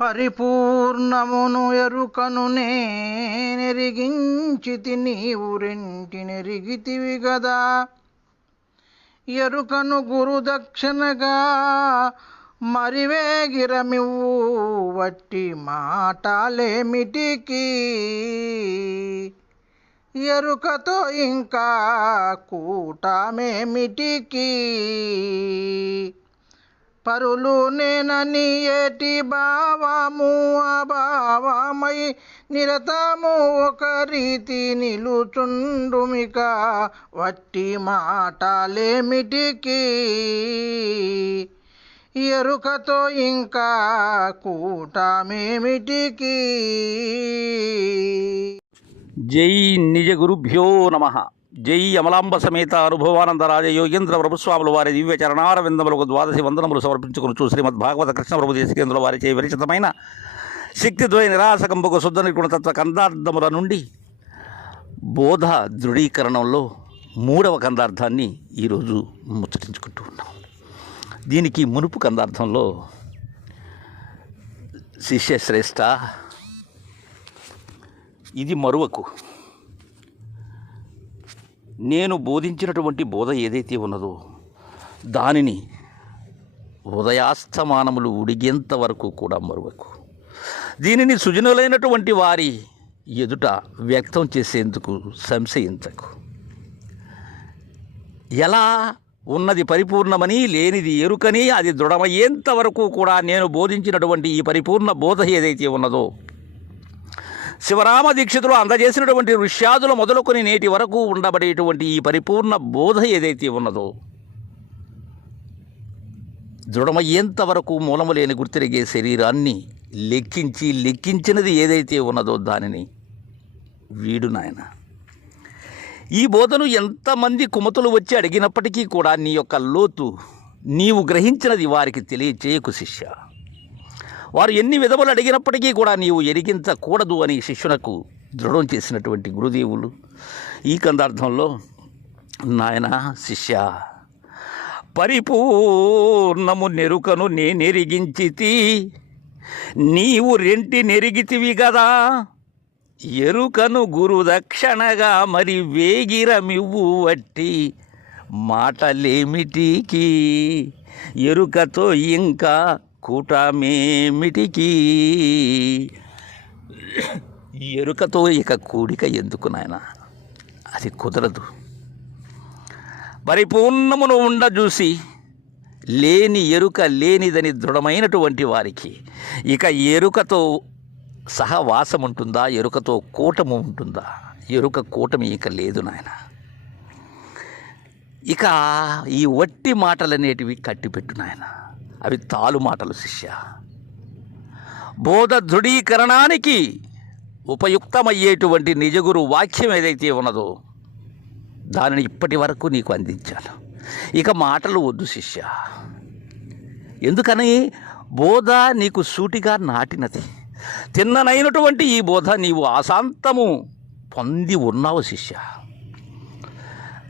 పరిపూర్ణమును ఎరుకను నేనెరిగించితి నీవు రెంటినెరిగితివి గదా. ఎరుకను గురుదక్షిణగా మరివేగిరమివు వట్టి మాటలేమిటికి? ఎరుకతో ఇంకా కూటమేమిటికి? పరులు నేనని ఏటి భావము? అభావమై నిరతము ఒక రీతి నిలుచుండుమిక. వట్టి మాటలేమిటికి? ఎరుకతో ఇంకా కూటమేమిటికి? జై నిజ గురుభ్యో నమ. జై అమలాంబ సమేత అనుభవానంద రాజయోగేంద్ర ప్రభుస్వాముల వారి దివ్య చరణారవిందములకు ద్వాదశి వందనములు సమర్పించుకుని శ్రీమద్ భాగవత కృష్ణ ప్రభు దేశకేంద్రుల వారి చే విరచితమైన శక్తిద్వయ నిరాసకంబకు శుద్ధ నిర్గుణతత్వ కందార్థముల నుండి బోధ దృఢీకరణంలో మూడవ కందార్థాన్ని ఈరోజు ముచ్చటించుకుంటూ ఉన్నాం. దీనికి మునుపు కందార్థంలో శిష్యశ్రేష్ఠ ఇది మరువకు. నేను బోధించినటువంటి బోధ ఏదైతే ఉన్నదో దానిని ఉదయాస్తమానములు ఉడిగేంత వరకు కూడా మరువకు. దీనిని సుజనులైనటువంటి వారి ఎదుట వ్యక్తం చేసేందుకు సంశయించకు. ఎలా? ఉన్నది పరిపూర్ణమని లేనిది ఎరుకని అది దృఢమయ్యేంత వరకు కూడా నేను బోధించినటువంటి ఈ పరిపూర్ణ బోధ ఏదైతే ఉన్నదో శివరామ దీక్షితులు అందజేసినటువంటి ఋష్యాదులు మొదలుకొని నేటి వరకు ఉండబడేటువంటి ఈ పరిపూర్ణ బోధ ఏదైతే ఉన్నదో దృఢమయ్యేంత వరకు మూలము లేని గుర్తిరిగే శరీరాన్ని లెక్కించి లెక్కించినది ఏదైతే ఉన్నదో దానిని వీడు నాయన. ఈ బోధను ఎంతమంది కుమతులు వచ్చి అడిగినప్పటికీ కూడా నీ యొక్క లోతు నీవు గ్రహించినది వారికి తెలియచేయకు శిష్య. వారు ఎన్ని విధములు అడిగినప్పటికీ కూడా నీవు ఎరిగించకూడదు అని శిష్యునకు దృఢం చేసినటువంటి గురుదేవులు. ఈ కందార్థంలో నాయన శిష్య పరిపూర్ణము నెరుకను నేనెరిగించితి నీవు రెంటి నెరిగితివి గదా. ఎరుకను గురుదక్షణగా మరి వేగిరమివ్వు వట్టి మాటలేమిటికి? ఎరుకతో ఇంకా కూటమేమిటికి? ఎరుకతో ఇక కూడిక ఎందుకు నాయన? అది కుదరదు. పరిపూర్ణమును ఉండ చూసి లేని ఎరుక లేనిదని దృఢమైనటువంటి వారికి ఇక ఎరుకతో సహవాసం ఉంటుందా ఎరుకతో కూటము ఉంటుందా? ఎరుక కూటమి ఇక లేదు నాయన. ఇక ఈ వట్టి మాటలనేటివి కట్టిపెట్టు నాయనా. అవి తాలు మాటలు శిష్య. బోధ దృఢీకరణానికి ఉపయుక్తమయ్యేటువంటి నిజగురు వాక్యం ఏదైతే ఉన్నదో దానిని ఇప్పటి వరకు నీకు అందించాను. ఇక మాటలు వద్దు శిష్య. ఎందుకని? బోధ నీకు సూటిగా నాటినది. తిన్ననైనటువంటి ఈ బోధ నీవు ఆశాంతము పొంది ఉన్నావు శిష్య.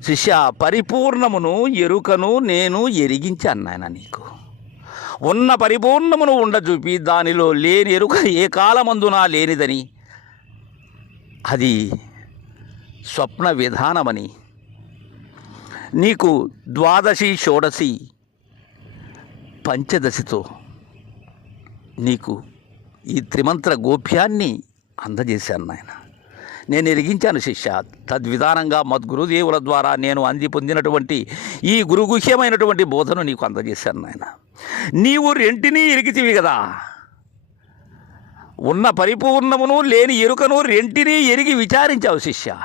శిష్య పరిపూర్ణమును ఎరుకను నేను ఎరిగించి అన్నాయన నీకు. ఉన్న పరిపూర్ణమును ఉండచూపి దానిలో లేని ఎరుక ఏ కాలమందునా లేనిదని. అది స్వప్న విధానమని. నీకు ద్వాదశి షోడశి పంచదశితో నీకు ఈ త్రిమంత్ర గోప్యాన్ని అందజేశాను నాయన. నేను ఎరిగించాను శిష్య. తద్విధానంగా మద్గురుదేవుల ద్వారా నేను అంది పొందినటువంటి ఈ గురుగుహ్యమైనటువంటి బోధను నీకు అందజేశాను నాయన. నీవు రెంటినీ ఎరిగితివి కదా. ఉన్న పరిపూర్ణమును లేని ఎరుకను రెంటినీ ఎరిగి విచారించావు శిష్య.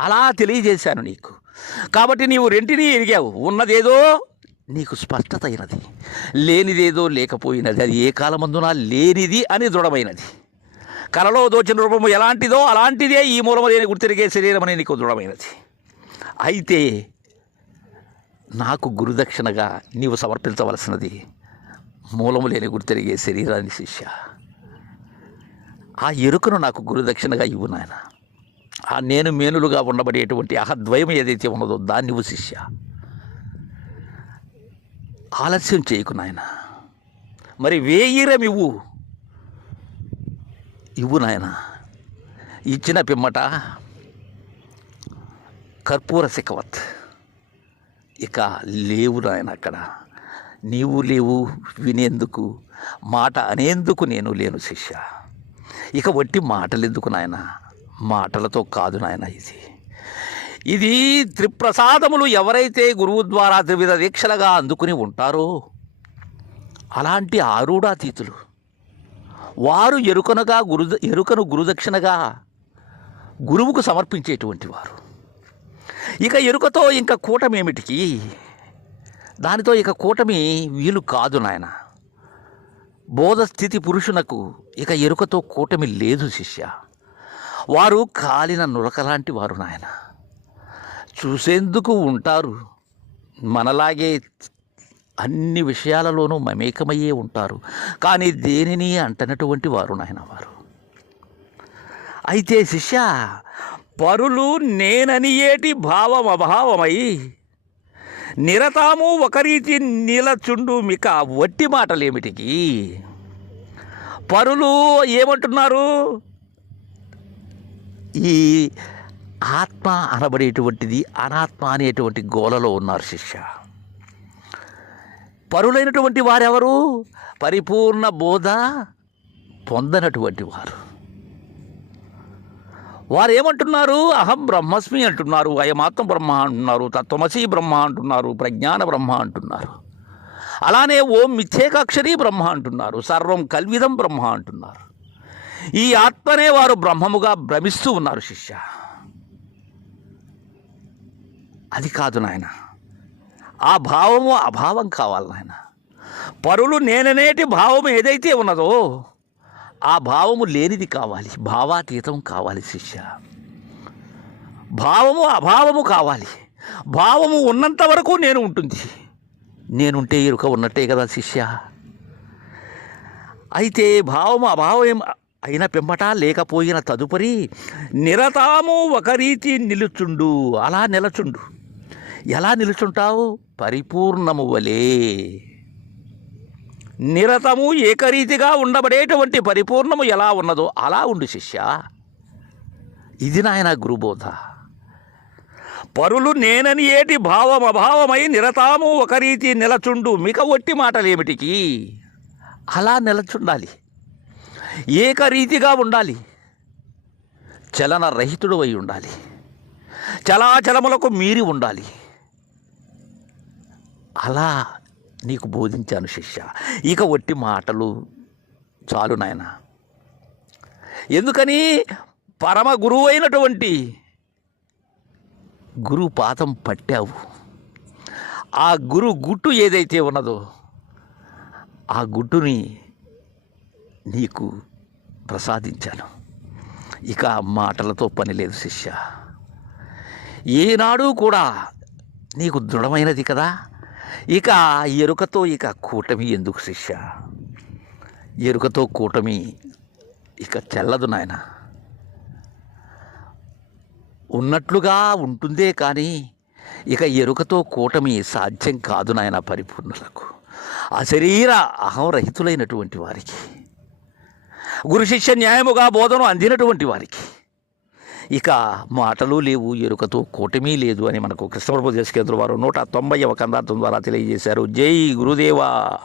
అలా తెలియజేశాను నీకు. కాబట్టి నీవు రెంటినీ ఎరిగావు. ఉన్నదేదో నీకు స్పష్టత అయినది లేనిదేదో లేకపోయినది. అది ఏ కాలమందున లేనిది అని దృఢమైనది. కలలో దోచిన రూపము ఎలాంటిదో అలాంటిదే ఈ మూలము లేని గుర్తిరిగే శరీరం అని నీకు దృఢమైనది. అయితే నాకు గురుదక్షిణగా నీవు సమర్పించవలసినది మూలము లేని గుర్తిరిగే శరీరాన్ని శిష్య. ఆ ఎరుకను నాకు గురుదక్షిణగా ఇవ్వు నాయన. ఆ నేను మేనులుగా ఉండబడేటువంటి అహద్వయం ఏదైతే ఉన్నదో దాన్ని నువ్వు శిష్య. ఆలస్యం చేయకు నాయన. మరి వేయిరం ఇవ్వు. ఇవ్వు నాయన. ఇచ్చిన పిమ్మట కర్పూర శిఖవత్ ఇక లేవు నాయన అక్కడ. నీవు లేవు వినేందుకు మాట అనేందుకు నేను లేను శిష్య. ఇక వట్టి మాటలెందుకు నాయన? మాటలతో కాదు నాయన ఇది. ఇది త్రిప్రసాదములు ఎవరైతే గురువు ద్వారా త్రివిధ దీక్షలుగా అందుకుని ఉంటారో అలాంటి ఆరుడాతీతులు వారు ఎరుకనగా గురు ఎరుకను గురుదక్షిణగా గురువుకు సమర్పించేటువంటి వారు. ఇక ఎరుకతో ఇంకా కూటమేమిటికి? దానితో ఇక కూటమి వీలు కాదు నాయన. బోధస్థితి పురుషునకు ఇక ఎరుకతో కూటమి లేదు శిష్య. వారు కాలిన నురకలాంటి వారు నాయన. చూసేందుకు ఉంటారు. మనలాగే అన్ని విషయాలలోనూ మమేకమయ్యే ఉంటారు. కానీ దేనిని అంటనటువంటి వారు నాయన వారు. అయితే శిష్య పరులు నేననియేటి భావం అభావమై? నిరతాము ఒకరీతి నీలచుండు నిలచుండు మిక వట్టి మాటలేమిటికి? పరులు ఏమంటున్నారు? ఈ ఆత్మ అనబడేటువంటిది అనాత్మ అనేటువంటి గోలలో ఉన్నారు శిష్య. పరులైనటువంటి వారెవరు? పరిపూర్ణ బోధ పొందనటువంటి వారు. వారు ఏమంటున్నారు అహం బ్రహ్మస్మి అంటున్నారు. అయమాత్మ బ్రహ్మ అంటున్నారు. తత్వమసి బ్రహ్మ అంటున్నారు. ప్రజ్ఞాన బ్రహ్మ అంటున్నారు. అలానే ఓం మిథ్యేకాక్షరి బ్రహ్మ అంటున్నారు. సర్వం కల్విదం బ్రహ్మ అంటున్నారు. ఈ ఆత్మనే వారు బ్రహ్మముగా భ్రమిస్తూ ఉన్నారు శిష్య. అది కాదు నాయన. ఆ భావము అభావం కావాలి నాయన. పరులు నేననేటి భావం ఏదైతే ఉన్నదో ఆ భావము లేనిది కావాలి. భావాతీతం కావాలి శిష్య. భావము అభావము కావాలి. భావము ఉన్నంత వరకు నేను ఉంటుంది. నేనుంటే ఎరుక ఉన్నట్టే కదా శిష్య. అయితే భావము అభావం అయిన పెంపట లేకపోయిన తదుపరి నిరతాము ఒక రీతి నిలుచుండు. అలా నిలచుండు. ఎలా నిలుచుంటావు? పరిపూర్ణము వలే. నిరతము ఏకరీతిగా ఉండబడేటువంటి పరిపూర్ణము ఎలా ఉన్నదో అలా ఉండు శిష్య. ఇది నాయన గురుబోధ. పరులు నేనని ఏటి భావం అభావమై నిరతాము ఒక రీతి నిలచుండు మిక ఒట్టి మాటలేమిటికి? అలా నిలచుండాలి. ఏకరీతిగా ఉండాలి. చలన రహితుడు అయి ఉండాలి. చలాచలములకు మీరి ఉండాలి. అలా నీకు బోధించాను శిష్య. ఇక ఒట్టి మాటలు చాలు నాయన. ఎందుకని? పరమ గురువు అయినటువంటి గురు పాదం పట్టావు. ఆ గురు గుట్టు ఏదైతే ఉన్నదో ఆ గుట్టుని నీకు ప్రసాదించాను. ఇక మాటలతో పని లేదు శిష్య. ఏనాడు కూడా నీకు దృఢమైనది కదా? ఇక ఎరుకతో ఇక కూటమి ఎందుకు శిష్య? ఎరుకతో కూటమి ఇక చెల్లదు నాయన. ఉన్నట్లుగా ఉంటుందే కానీ ఇక ఎరుకతో కూటమి సాధ్యం కాదు నాయన పరిపూర్ణులకు. అశరీర అహంరహితులైనటువంటి వారికి. గురు శిష్య న్యాయముగా బోధను అందినటువంటి వారికి. ఇక మాటలు లేవు ఎరుకతో కూటమి లేదు అని మనకు కృష్ణప్రభు దేశకేంద్ర వారు నూట తొంభై కందార్థం ద్వారా తెలియజేశారు. జై గురుదేవా!